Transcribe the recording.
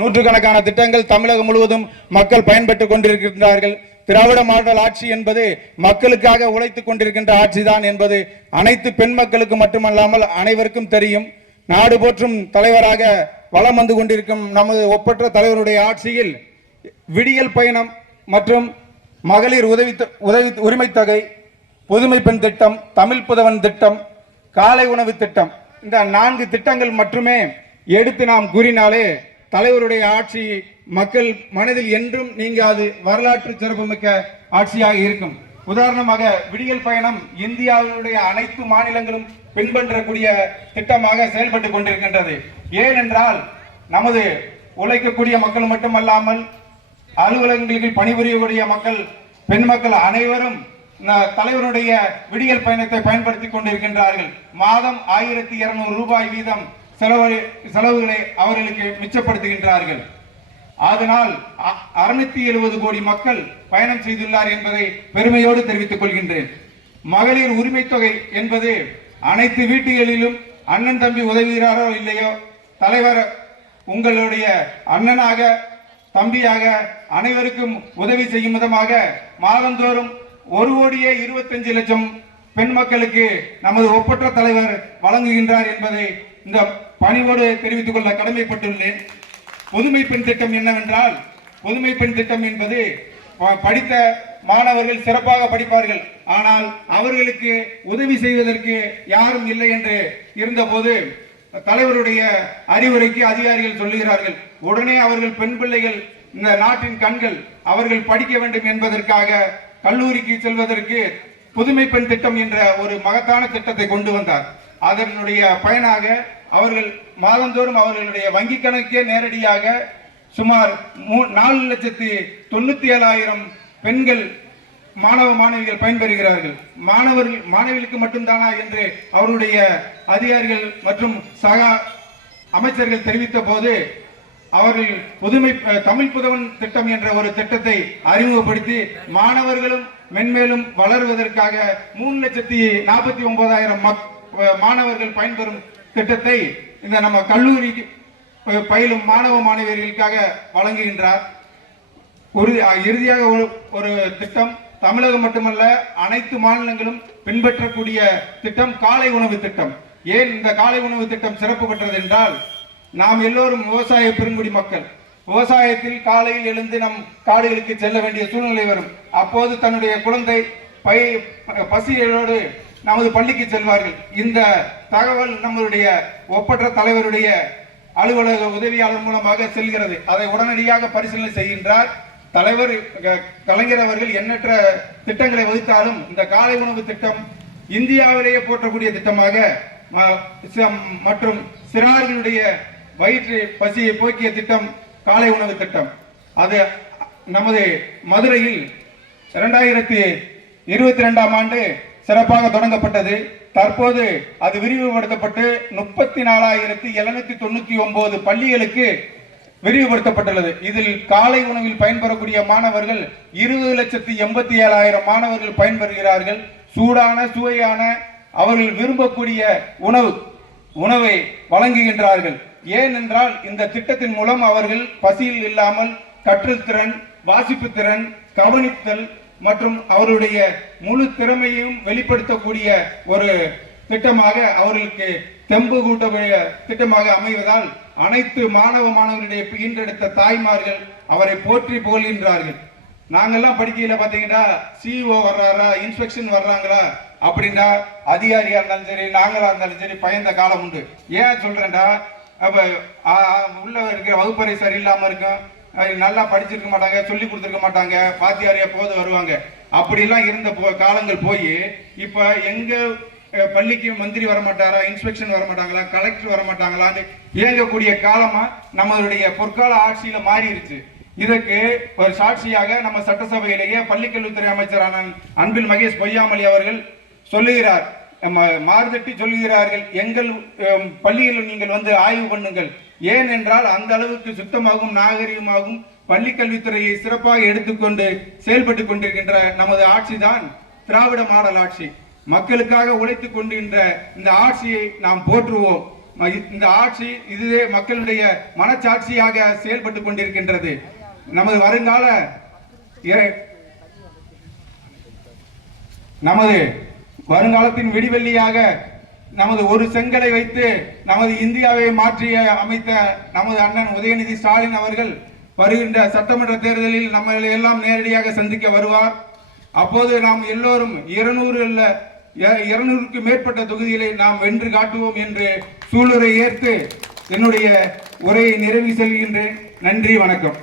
நூற்றுக்கணக்கான திட்டங்கள் தமிழகம் முழுவதும் மக்கள் பயன்பெற்றுக் கொண்டிருக்கின்றார்கள். திராவிட மாடல் ஆட்சி என்பது மக்களுக்காக உழைத்துக் கொண்டிருக்கின்ற ஆட்சிதான் என்பது அனைத்து பெண் மக்களுக்கு மட்டுமல்லாமல் அனைவருக்கும் தெரியும். நாடு போற்றும் தலைவராக வலம் வந்து கொண்டிருக்கும் நமது ஒப்பற்ற தலைவருடைய ஆட்சியில் விடியல் பயணம் மற்றும் மகளிர் உதவி உதவி உரிமைத்தொகை புதுமை பெண் திட்டம் தமிழ் புதவன் திட்டம் காலை உணவு திட்டம். இந்த நான்கு திட்டங்கள் மட்டுமே எடுத்து நாம் கூறினாலே தலைவருடைய ஆட்சி மக்கள் மனதில் என்றும் நீங்காது வரலாற்று சிறப்புமிக்க ஆட்சியாக இருக்கும். உதாரணமாக விடியல் பயணம் இந்தியாவினுடைய அனைத்து மாநிலங்களும் பின்பற்றக்கூடிய திட்டமாக செயல்பட்டு கொண்டிருக்கின்றது. ஏனென்றால் நமது உழைக்கக்கூடிய மக்கள் மட்டுமல்லாமல் அலுவலகங்களில் பணிபுரியக்கூடிய மக்கள் பெண் மக்கள் அனைவரும் ந- தலைவருடைய விடியல் பயணத்தை பயன்படுத்தி கொண்டிருக்கின்றார்கள். மாதம் ஆயிரத்தி இருநூறு ரூபாய் வீதம் செலவு செலவுகளை அவர்களுக்கு மிச்சப்படுத்துகின்றார்கள். அதனால் அறுநூத்தி எழுபது கோடி மக்கள் பயணம் செய்துள்ளார் என்பதை பெருமையோடு தெரிவித்துக் கொள்கின்றேன். மகளிர் உரிமை தொகை என்பது அனைத்து வீட்டுகளிலும் அண்ணன் தம்பி உதவுகிறாரோ இல்லையோ தலைவர் உங்களுடைய அண்ணனாக தம்பியாக அனைவருக்கும் உதவி செய்யும் விதமாக மாதந்தோறும் ஒரு கோடியே இருபத்தஞ்சு லட்சம் பெண் மக்களுக்கு நமது ஒப்பற்ற தலைவர் வழங்குகின்றார் என்பதை இந்த பணிவோடு தெரிவித்துக் கொள்ள கடமைப்பட்டுள்ளேன். புதுமை பெண் திட்டம் என்னவென்றால் புதுமை பெண் திட்டம் என்பது படித்த மாணவர்கள் சிறப்பாக படிப்பார்கள். ஆனால் அவர்களுக்கு உதவி செய்வதற்கு யாரும் இல்லை என்று இருந்தபோது தலைவருடைய அறிவுரைக்கு அதிகாரிகள் சொல்லுகிறார்கள் உடனே அவர்கள் பெண் பிள்ளைகள் இந்த நாட்டின் கண்கள் அவர்கள் படிக்க வேண்டும் என்பதற்காக கல்லூரிக்கு செல்வதற்கு புதுமை பெண் திட்டம் என்ற ஒரு மகத்தான திட்டத்தை கொண்டு வந்தார். அதனுடைய பயனாக அவர்கள் மாதந்தோறும் அவர்களுடைய வங்கி கணக்கே நேரடியாக சுமார் மூ- நாலு லட்சத்தி தொண்ணூத்தி ஏழாயிரம் பெண்கள் மாணவ மாணவிகள் பயன்பெறுகிறார்கள். மாணவர்கள் மாணவிகளுக்கு மட்டும்தானா என்று அவருடைய அதிகாரிகள் மற்றும் சகா அமைச்சர்கள் தெரிவித்த போது அவர்கள் புதுமை தமிழ் புதவன் திட்டம் என்ற ஒரு திட்டத்தை அறிமுகப்படுத்தி மாணவர்களும் மென்மேலும் வளருவதற்காக மூணு லட்சத்தி நாற்பத்தி ஒன்பதாயிரம் மக் மாணவர்கள் பயன்பெறும் திட்டத்தை இந்த நம்ம கல்லூரி பயிலும் மாணவ மாணவியர்களுக்காக வழங்குகின்றார். ஒரு இறுதியாக ஒரு ஒரு திட்டம் தமிழகம் மட்டுமல்ல அனைத்து மாநிலங்களும் பின்பற்றக்கூடிய திட்டம் காலை உணவு திட்டம். ஏன் இந்த காலை உணவு திட்டம் சிறப்பு பெற்றது என்றால் நாம் எல்லோரும் விவசாய பெருங்குடி மக்கள். விவசாயத்தில் காலையில் எழுந்து நம் காடுகளுக்கு செல்ல வேண்டிய சூழ்நிலை வரும். அப்போது தன்னுடைய குழந்தை பை பசியோடு நமது பள்ளிக்கு செல்வார்கள். இந்த தகவல் நம்மளுடைய ஒப்பற்ற தலைவருடைய அலுவலக உதவியாளர் மூலமாக செல்கிறது. அதை உடனடியாக பரிசீலனை செய்கின்றார். தலைவர் க- கலைஞர் அவர்கள் எண்ணற்ற திட்டங்களை வகுத்தாலும் இந்த காலை உணவு திட்டம் இந்தியாவிலேயே போற்றக்கூடிய திட்டமாக ம- மற்றும் சிறார்களுடைய வயிற்று பசியை போக்கிய திட்டம் காலை உணவு திட்டம். அது நமது மதுரையில் இரண்டாயிரத்தி இருபத்தி ரெண்டாம் ஆண்டு சிறப்பாக தொடங்கப்பட்டது. தற்போது அது விரிவுபடுத்தப்பட்டு முப்பத்தி நாலாயிரத்தி எழுநூத்தி தொண்ணூத்தி ஒன்பது பள்ளிகளுக்கு விரிவுபடுத்தப்பட்டுள்ளது. இதில் காலை உணவில் பயன்பெறக்கூடிய மாணவர்கள் இருபது லட்சத்தி எண்பத்தி ஏழாயிரம் மாணவர்கள் பயன்பெறுகிறார்கள். சூடான சுவையான அவர்கள் விரும்பக்கூடிய உணவு உணவை வழங்குகின்றார்கள். ஏனென்றால் இந்த திட்டத்தின் மூலம் அவர்கள் பசியில் இல்லாமல் கற்றல் திறன் வாசிப்பு திறன் கவனித்தல் மற்றும் அவருடைய முழு திறமையும் வெளிப்படுத்தக்கூடிய ஒரு திட்டமாக அவர்களுக்கு தெம்பு கூட்டக்கூடிய திட்டமாக அமைவதால் அனைத்து மாணவ மாணவர்களுடைய ஈன்றெடுத்த தாய்மார்கள் அவரை போற்றி புகழ்கின்றார்கள். நாங்கெல்லாம் படிக்கையில பார்த்தீங்கன்னா சிஇஓ வர்றாரா இன்ஸ்பெக்ஷன் வர்றாங்களா அப்படின்னா அதிகாரியா இருந்தாலும் சரி நாங்களா இருந்தாலும் சரி பயந்த காலம் உண்டு. ஏன் சொல்றேன்டா அப்ப உள்ள இருக்கிற வகுப்பறை சரியில்லாம இருக்கும். நல்லா படிச்சிருக்க மாட்டாங்க சொல்லி கொடுத்துருக்க மாட்டாங்க பாத்தியார் எப்போது வருவாங்க. அப்படிலாம் இருந்த போ காலங்கள் போய் இப்ப எங்க பள்ளிக்கு மந்திரி வர மாட்டாரா இன்ஸ்பெக்ஷன் வர மாட்டாங்களா கலெக்டர் வர மாட்டாங்களான்னு இயங்கக்கூடிய காலமா நம்மளுடைய பொற்கால ஆட்சியில மாறிடுச்சு இதற்கு ஒரு சாட்சியாக நம்ம சட்டசபையிலேயே பள்ளிக்கல்வித்துறை அமைச்சரான அன்பில் மகேஷ் பொய்யாமலி அவர்கள் சொல்லுகிறார். மாறுதட்டி சொல்கிறார்கள் எங்கள் பள்ளியில் நீங்கள் வந்து ஆய்வு பண்ணுங்கள். ஏன் என்றால் அந்த அளவுக்கு சுத்தமாகவும் நாகரிகமாகவும் பள்ளி கல்வித்துறையை சிறப்பாக எடுத்துக்கொண்டு செயல்பட்டு கொண்டிருக்கின்ற நமது ஆட்சிதான் திராவிட மாடல் ஆட்சி. மக்களுக்காக உழைத்துக் கொண்டிருக்கின்ற இந்த ஆட்சியை நாம் போற்றுவோம். இந்த ஆட்சி இதுவே மக்களுடைய மனச்சாட்சியாக செயல்பட்டு கொண்டிருக்கின்றது. நமது வருங்கால நமது வருங்காலத்தின் விடிவெள்ளியாக நமது ஒரு செங்கலை வைத்து நமது இந்தியாவை மாற்றி அமைத்த நமது அண்ணன் உதயநிதி ஸ்டாலின் அவர்கள் வருகின்ற சட்டமன்ற தேர்தலில் நம்மளை எல்லாம் நேரடியாக சந்திக்க வருவார். அப்போது நாம் எல்லோரும் இருநூறு இல்ல இருநூறுக்கு மேற்பட்ட தொகுதிகளை நாம் வென்று காட்டுவோம் என்று சூளுரை ஏற்று என்னுடைய உரையை நிறைவு செல்கின்றேன் நன்றி வணக்கம்.